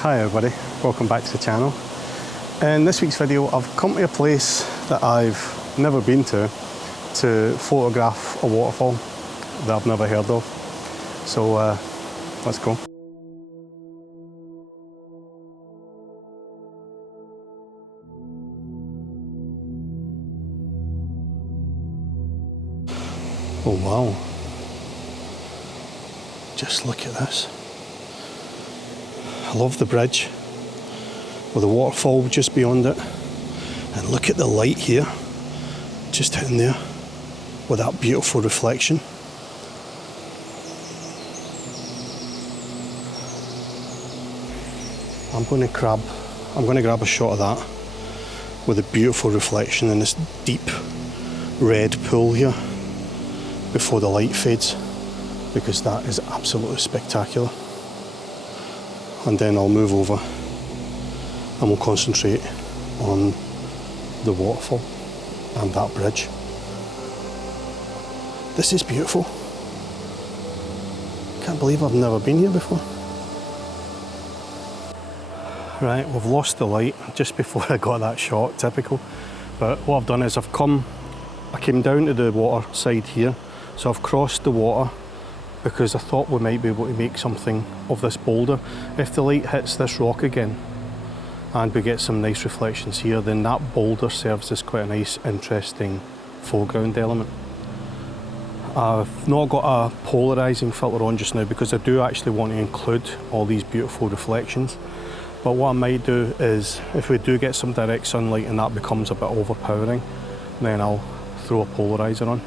Hi everybody, welcome back to the channel. In this week's video I've come to a place that I've never been to photograph a waterfall that I've never heard of. So let's go. Oh wow, just look at this. I love the bridge with the waterfall just beyond it, and look at the light here just hitting there with that beautiful reflection. I'm going to grab a shot of that with a beautiful reflection in this deep red pool here before the light fades, because that is absolutely spectacular. And then I'll move over and we'll concentrate on the waterfall and that bridge. This is beautiful. Can't believe I've never been here before. Right, we've lost the light just before I got that shot, typical. But what I've done is I came down to the water side here, so I've crossed the water because I thought we might be able to make something of this boulder. If the light hits this rock again and we get some nice reflections here, then that boulder serves as quite a nice, interesting foreground element. I've not got a polarising filter on just now because I do actually want to include all these beautiful reflections. But what I might do is, if we do get some direct sunlight and that becomes a bit overpowering, then I'll throw a polariser on.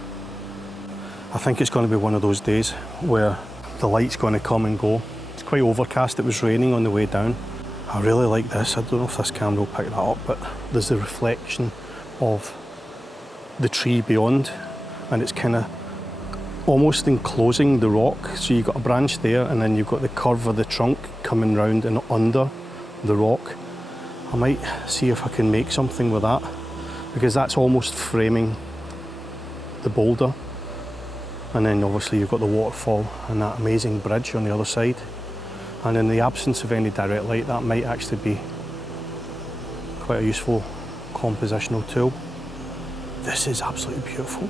I think it's going to be one of those days where the light's going to come and go. It's quite overcast, it was raining on the way down. I really like this. I don't know if this camera will pick that up, but there's the reflection of the tree beyond, and it's kind of almost enclosing the rock. So you've got a branch there, and then you've got the curve of the trunk coming round and under the rock. I might see if I can make something with that, because that's almost framing the boulder. And then obviously you've got the waterfall and that amazing bridge on the other side. And in the absence of any direct light, that might actually be quite a useful compositional tool. This is absolutely beautiful.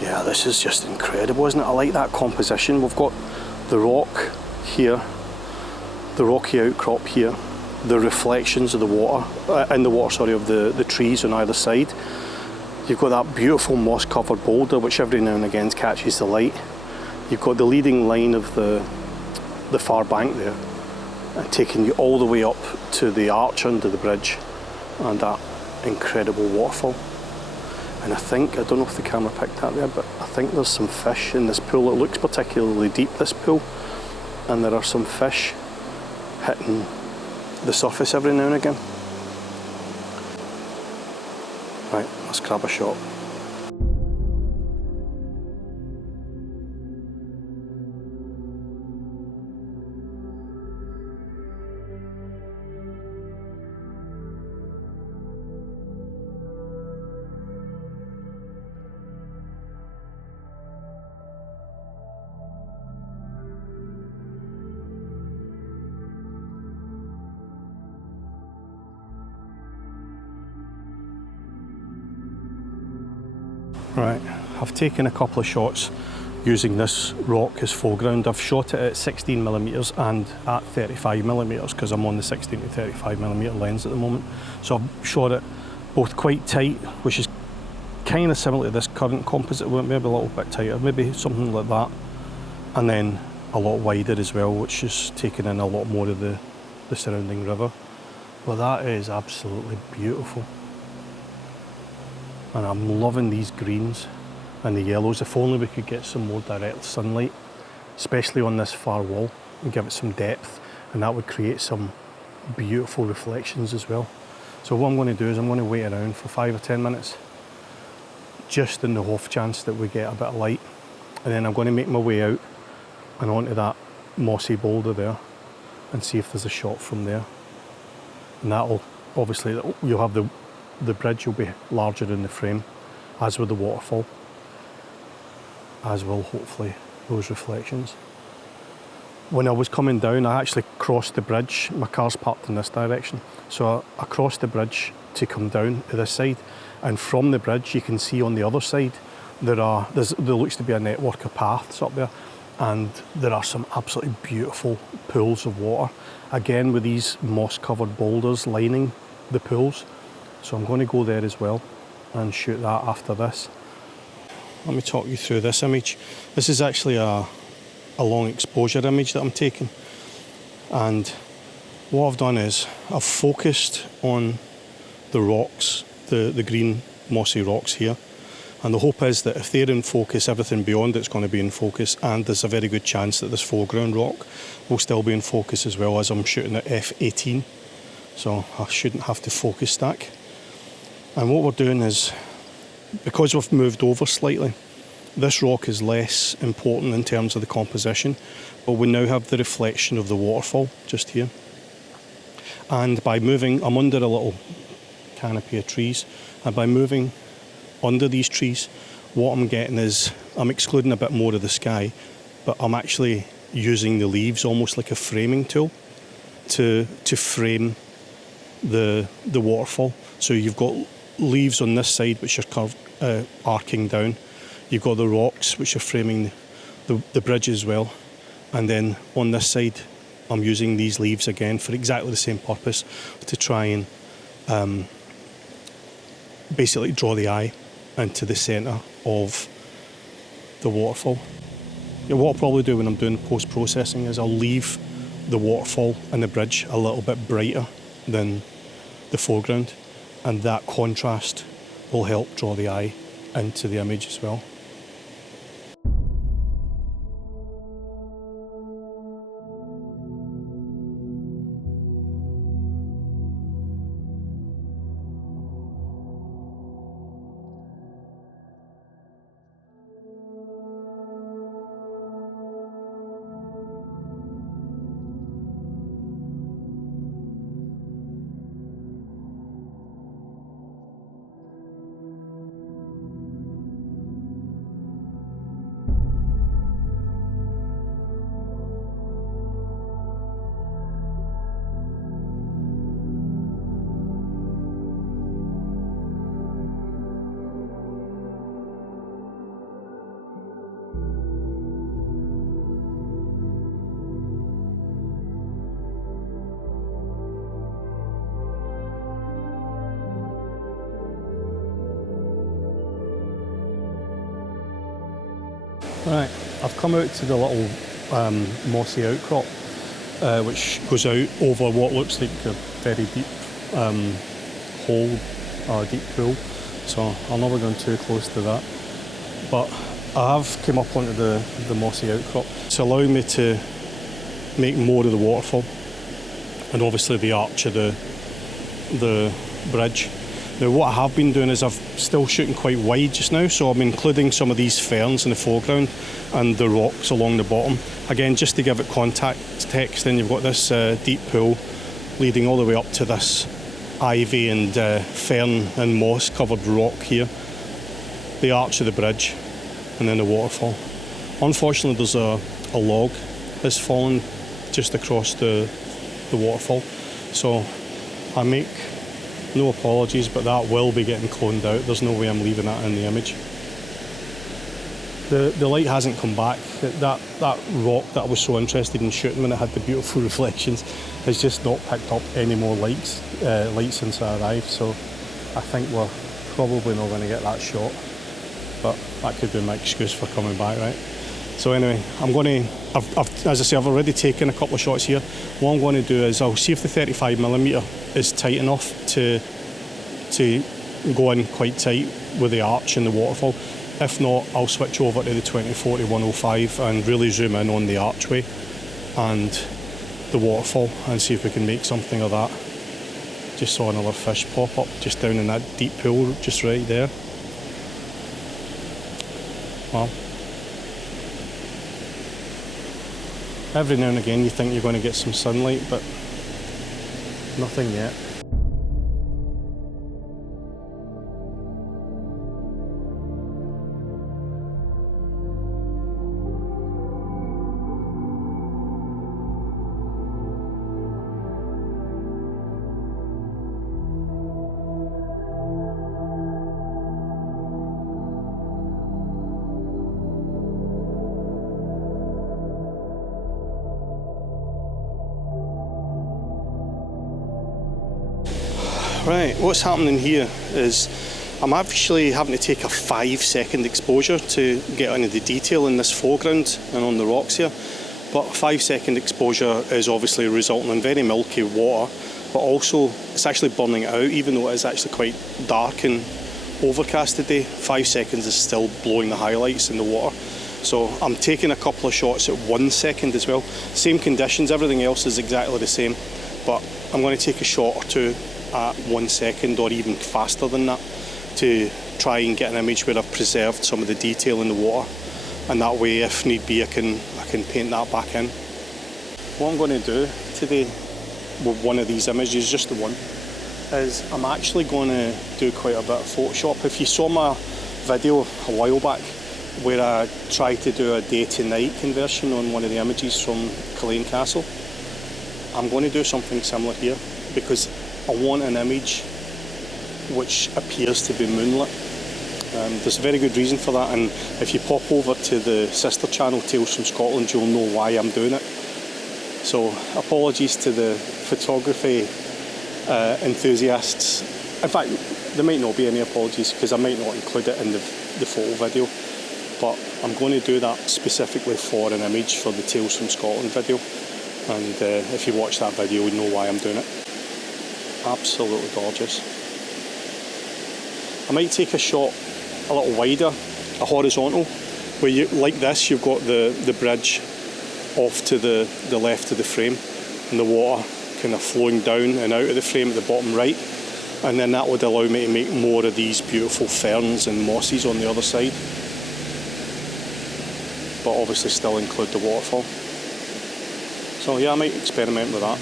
Yeah, this is just incredible, isn't it? I like that composition. We've got the rock here, the rocky outcrop here, the reflections of the water, of the trees on either side. You've got that beautiful moss-covered boulder, which every now and again catches the light. You've got the leading line of the far bank there, and taking you all the way up to the arch under the bridge, and that incredible waterfall. And I don't know if the camera picked that there, but I think there's some fish in this pool. It looks particularly deep, this pool, and there are some fish hitting the surface every now and again. Right, let's grab a shot. Right, I've taken a couple of shots using this rock as foreground. I've shot it at 16mm and at 35mm because I'm on the 16 to 35mm lens at the moment. So I've shot it both quite tight, which is kind of similar to this current composite one, maybe a little bit tighter, maybe something like that, and then a lot wider as well, which is taking in a lot more of the surrounding river. Well, that is absolutely beautiful. And I'm loving these greens and the yellows. If only we could get some more direct sunlight, especially on this far wall, and give it some depth. and that would create some beautiful reflections as well. So what I'm going to do is I'm going to wait around for 5 or 10 minutes, just in the off chance that we get a bit of light, and then I'm going to make my way out and onto that mossy boulder there and see if there's a shot from there. And that'll, obviously, you'll have the bridge will be larger in the frame, as with the waterfall, as will hopefully those reflections. When I was coming down, I actually crossed the bridge. My car's parked in this direction, so I crossed the bridge to come down to this side, and from the bridge you can see on the other side there looks to be a network of paths up there, and there are some absolutely beautiful pools of water, again with these moss covered boulders lining the pools. So I'm going to go there as well and shoot that after this. Let me talk you through this image. This is actually a long exposure image that I'm taking, and what I've done is I've focused on the rocks, the green mossy rocks here, and the hope is that if they're in focus, everything beyond it's going to be in focus, and there's a very good chance that this foreground rock will still be in focus as well, as I'm shooting at f/18, so I shouldn't have to focus stack. And what we're doing is, because we've moved over slightly, this rock is less important in terms of the composition, but we now have the reflection of the waterfall just here. And by moving, I'm under a little canopy of trees, and by moving under these trees, what I'm getting is, I'm excluding a bit more of the sky, but I'm actually using the leaves almost like a framing tool to frame the waterfall. So you've got leaves on this side which are arcing down. You've got the rocks which are framing the bridge as well, and then on this side I'm using these leaves again for exactly the same purpose, to try and basically draw the eye into the centre of the waterfall. What I'll probably do when I'm doing post-processing is I'll leave the waterfall and the bridge a little bit brighter than the foreground, and that contrast will help draw the eye into the image as well. Right, I've come out to the little mossy outcrop, which goes out over what looks like a very deep hole, or a deep pool, so I'm not going too close to that. But I have come up onto the mossy outcrop to allow me to make more of the waterfall, and obviously the arch of the bridge. Now what I have been doing is I'm still shooting quite wide just now, so I'm including some of these ferns in the foreground and the rocks along the bottom. Again, just to give it context, then you've got this deep pool leading all the way up to this ivy and fern and moss covered rock here, the arch of the bridge, and then the waterfall. Unfortunately there's a log that's fallen just across the waterfall, so I make no apologies, but that will be getting cloned out. There's no way I'm leaving that in the image. The light hasn't come back. That rock that I was so interested in shooting when it had the beautiful reflections has just not picked up any more lights since I arrived, so I think we're probably not going to get that shot, but that could be my excuse for coming back, right? So anyway, as I say, I've already taken a couple of shots here. What I'm going to do is I'll see if the 35mm is tight enough to go in quite tight with the arch and the waterfall. If not, I'll switch over to the 20-40-105 and really zoom in on the archway and the waterfall and see if we can make something of that. Just saw another fish pop up just down in that deep pool just right there. Well, every now and again you think you're going to get some sunlight, but nothing yet. Right, what's happening here is I'm actually having to take a 5-second exposure to get into the detail in this foreground and on the rocks here. But a 5-second exposure is obviously resulting in very milky water, but also it's actually burning it out, even though it is actually quite dark and overcast today. 5 seconds is still blowing the highlights in the water. So I'm taking a couple of shots at 1 second as well. Same conditions, everything else is exactly the same, but I'm going to take a shot or two at 1 second or even faster than that to try and get an image where I've preserved some of the detail in the water, and that way if need be I can paint that back in. What I'm going to do today with one of these images, just the one, is I'm actually going to do quite a bit of Photoshop. If you saw my video a while back where I tried to do a day to night conversion on one of the images from McKenna Castle, I'm going to do something similar here because I want an image which appears to be moonlit. There's a very good reason for that, and if you pop over to the sister channel Tales from Scotland, you'll know why I'm doing it. So apologies to the photography enthusiasts. In fact, there might not be any apologies because I might not include it in the photo video, but I'm going to do that specifically for an image for the Tales from Scotland video, and if you watch that video you'll know why I'm doing it. Absolutely gorgeous. I might take a shot a little wider, a horizontal, where you, like this, you've got the bridge off to the left of the frame and the water kind of flowing down and out of the frame at the bottom right, and then that would allow me to make more of these beautiful ferns and mosses on the other side, but obviously still include the waterfall. So yeah, I might experiment with that.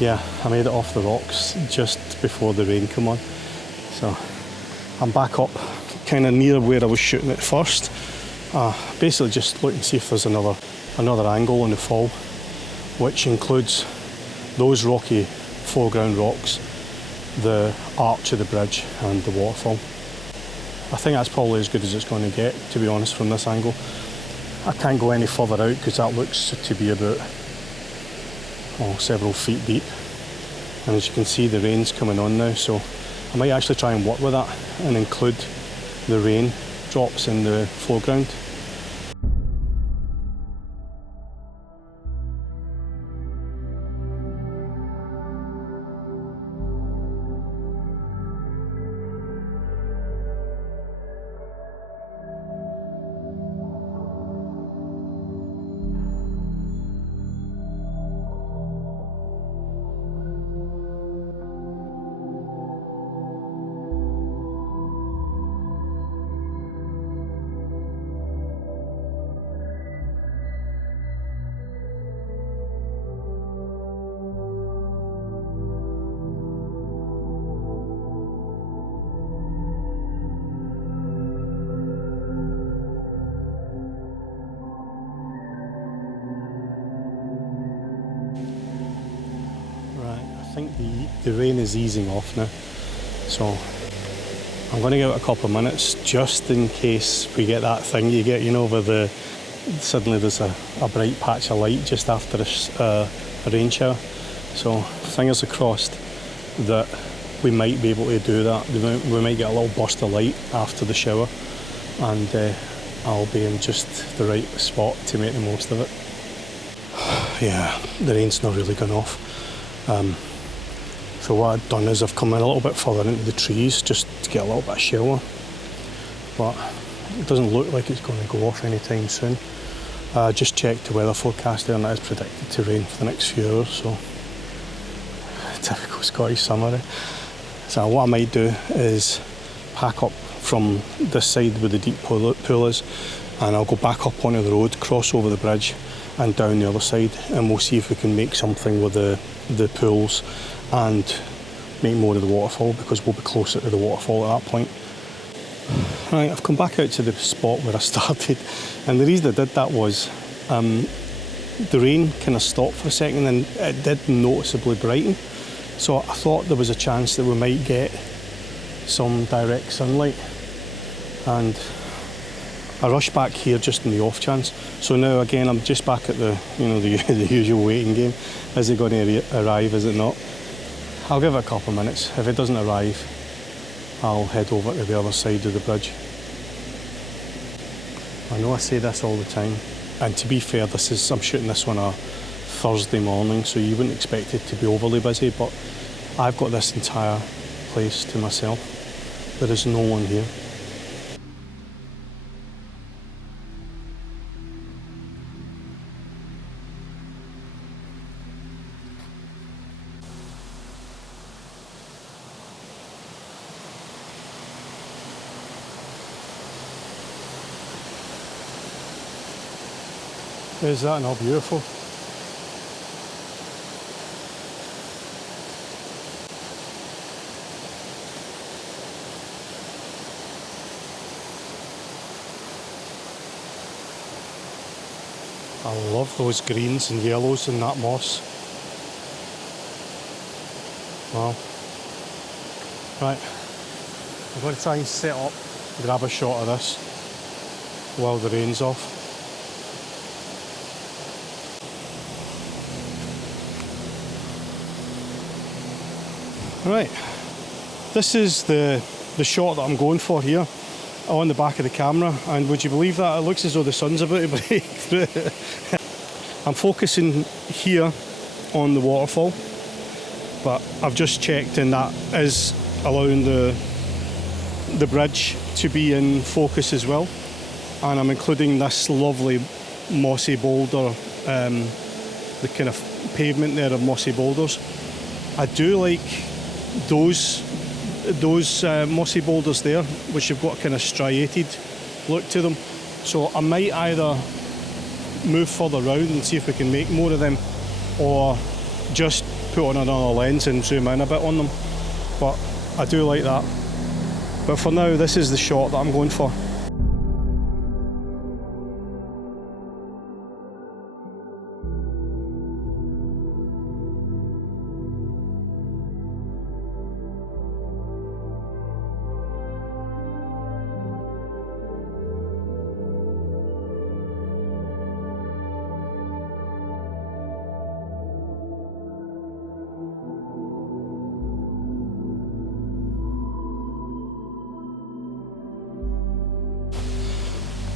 Yeah, I made it off the rocks just before the rain came on. So I'm back up kind of near where I was shooting it first. Basically just looking to see if there's another angle on the fall, which includes those rocky foreground rocks, the arch of the bridge and the waterfall. I think that's probably as good as it's going to get, to be honest, from this angle. I can't go any further out because that looks to be about several feet deep, and as you can see the rain's coming on now, so I might actually try and work with that and include the rain drops in the foreground. I think the rain is easing off now, so I'm going to give it a couple of minutes just in case we get that thing you get, you know, where the suddenly there's a bright patch of light just after a rain shower. So fingers are crossed that we might be able to do that. We might get a little burst of light after the shower, and I'll be in just the right spot to make the most of it. Yeah, the rain's not really gone off. So what I've done is I've come in a little bit further into the trees just to get a little bit of shower. But it doesn't look like it's going to go off anytime soon. I just checked the weather forecast there and it is predicted to rain for the next few hours, so typical Scottish summer. So what I might do is pack up from this side where the deep pool is, and I'll go back up onto the road, cross over the bridge and down the other side, and we'll see if we can make something with the pools and make more of the waterfall, because we'll be closer to the waterfall at that point. Right, I've come back out to the spot where I started, and the reason I did that was the rain kind of stopped for a second and it did noticeably brighten, so I thought there was a chance that we might get some direct sunlight, and I rushed back here just in the off chance. So now again I'm just back at the the usual waiting game. Is it going to arrive, is it not? I'll give it a couple of minutes. If it doesn't arrive, I'll head over to the other side of the bridge. I know I say this all the time, and to be fair, I'm shooting this one a Thursday morning, so you wouldn't expect it to be overly busy, but I've got this entire place to myself. There is no one here. Is that not beautiful? I love those greens and yellows in that moss. Wow. Right, I'm going to try and set up, grab a shot of this while the rain's off. Right, this is the shot that I'm going for here on the back of the camera, and would you believe that? It looks as though the sun's about to break through. I'm focusing here on the waterfall, but I've just checked and that is allowing the bridge to be in focus as well, and I'm including this lovely mossy boulder, the kind of pavement there of mossy boulders. I do like those mossy boulders there, which have got a kind of striated look to them, so I might either move further round and see if we can make more of them, or just put on another lens and zoom in a bit on them. But I do like that. But for now, this is the shot that I'm going for.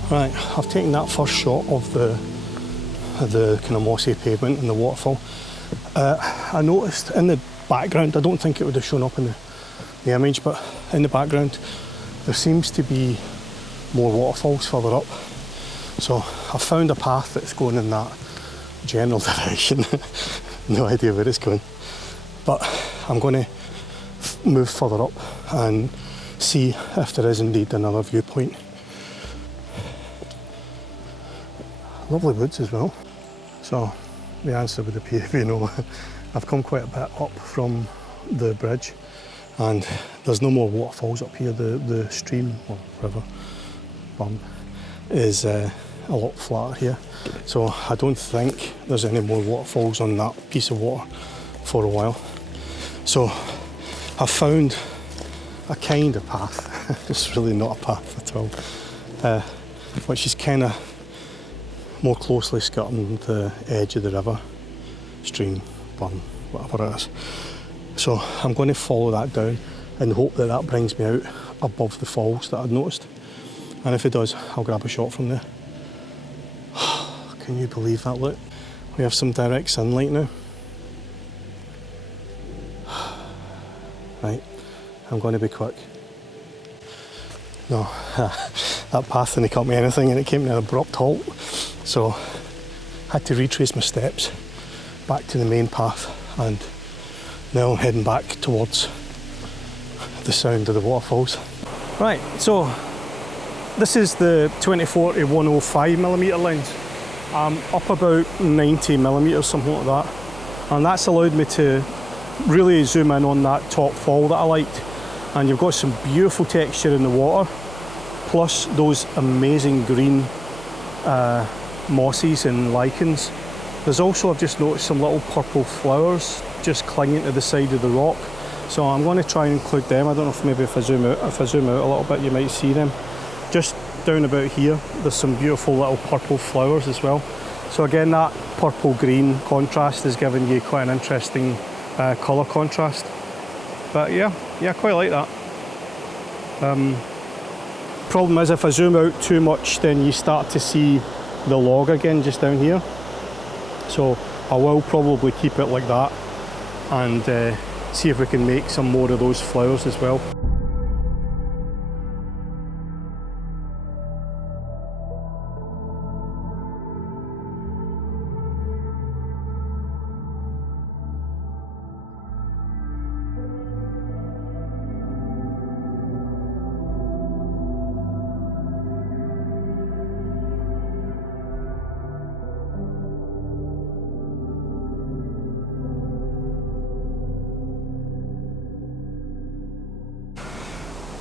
Right, I've taken that first shot of the kind of mossy pavement and the waterfall. I noticed in the background, I don't think it would have shown up in the image, but in the background there seems to be more waterfalls further up. So I found a path that's going in that general direction. No idea where it's going, but I'm going to move further up and see if there is indeed another viewpoint. Lovely woods as well. So the answer would appear to be no. I've come quite a bit up from the bridge and there's no more waterfalls up here. The stream or river bump is a lot flatter here. So I don't think there's any more waterfalls on that piece of water for a while. So I've found a kind of path. It's really not a path at all, which is kind of more closely skirting the edge of the river, stream, burn, whatever it is. So I'm going to follow that down and hope that that brings me out above the falls that I'd noticed. And if it does, I'll grab a shot from there. Can you believe that? Look, we have some direct sunlight now. Right, I'm going to be quick. No, that path didn't cut me anything and it came to an abrupt halt. So I had to retrace my steps back to the main path, and now I'm heading back towards the sound of the waterfalls. Right, so this is the 24-105mm lens. I'm up about 90mm, something like that. And that's allowed me to really zoom in on that top fall that I liked. And you've got some beautiful texture in the water, plus those amazing green mosses and lichens. There's also, I've just noticed some little purple flowers just clinging to the side of the rock. So I'm going to try and include them. I don't know if maybe if I zoom out a little bit, you might see them. Just down about here, there's some beautiful little purple flowers as well. So again, that purple-green contrast is giving you quite an interesting colour contrast. But yeah, I quite like that. Problem is, if I zoom out too much, then you start to see the log again just down here. So I will probably keep it like that and see if we can make some more of those flowers as well.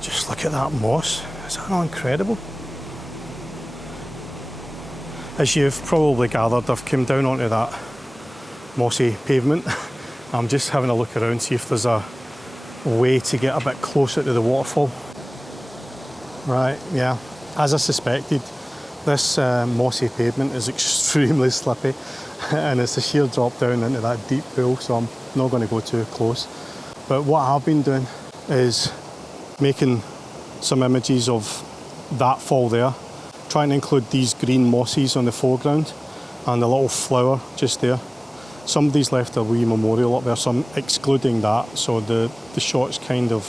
Just look at that moss. Is that not incredible? As you've probably gathered, I've come down onto that mossy pavement. I'm just having a look around, see if there's a way to get a bit closer to the waterfall. Right, yeah, as I suspected, this mossy pavement is extremely slippy and it's a sheer drop down into that deep pool, so I'm not going to go too close. But what I've been doing is making some images of that fall there, trying to include these green mosses on the foreground and the little flower just there. Somebody's left a wee memorial up there, so I'm excluding that, so the shot's kind of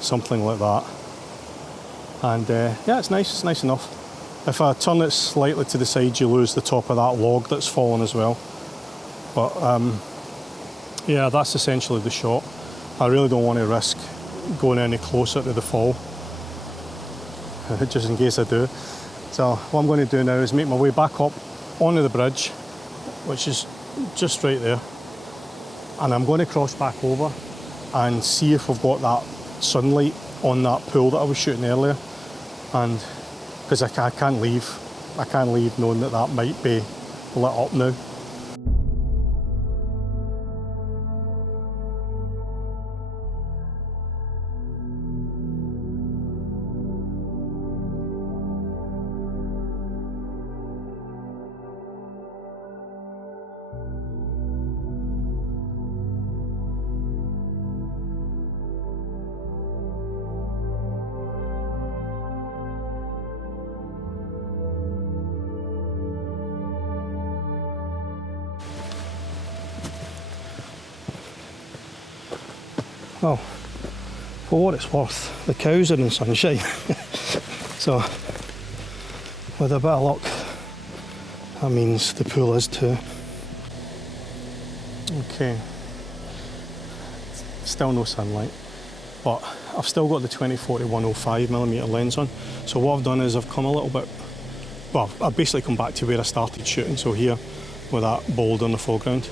something like that. And yeah, it's nice enough. If I turn it slightly to the side, you lose the top of that log that's fallen as well. But yeah, that's essentially the shot. I really don't want to risk going any closer to the fall, just in case I do. So what I'm going to do now is make my way back up onto the bridge, which is just right there, and I'm going to cross back over and see if we've got that sunlight on that pool that I was shooting earlier. And because I can't leave knowing that that might be lit up now. Well, for what it's worth, the cows are in sunshine. So, with a bit of luck, that means the pool is too. Okay, still no sunlight, but I've still got the 24-105mm lens on. So what I've done is I've come a little bit, well, I've basically come back to where I started shooting, so here, with that boulder in the foreground.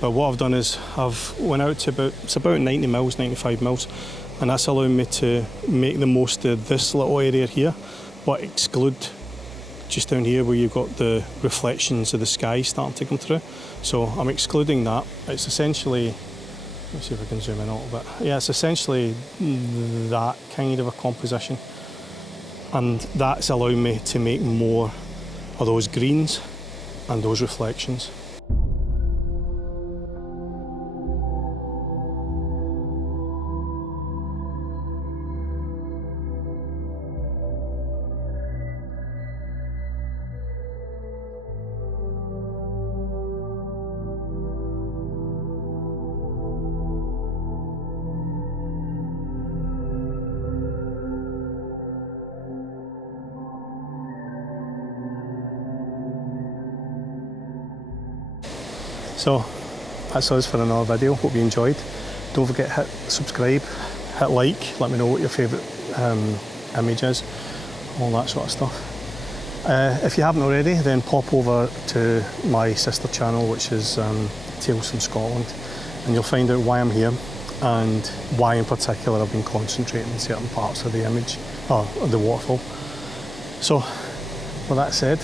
But what I've done is I've went out to about 90 mils, 95 mils, and that's allowing me to make the most of this little area here, but exclude just down here where you've got the reflections of the sky starting to come through. So I'm excluding that. It's essentially, let's see if I can zoom in a little bit. Yeah, it's essentially that kind of a composition, and that's allowing me to make more of those greens. and those reflections. So that's us for another video. Hope you enjoyed. Don't forget to hit subscribe, hit like, let me know what your favourite image is, all that sort of stuff. If you haven't already, then pop over to my sister channel, which is Tales from Scotland, and you'll find out why I'm here and why in particular I've been concentrating on certain parts of the image, or the waterfall. So with that said,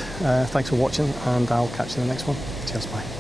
thanks for watching, and I'll catch you in the next one. Cheers, bye.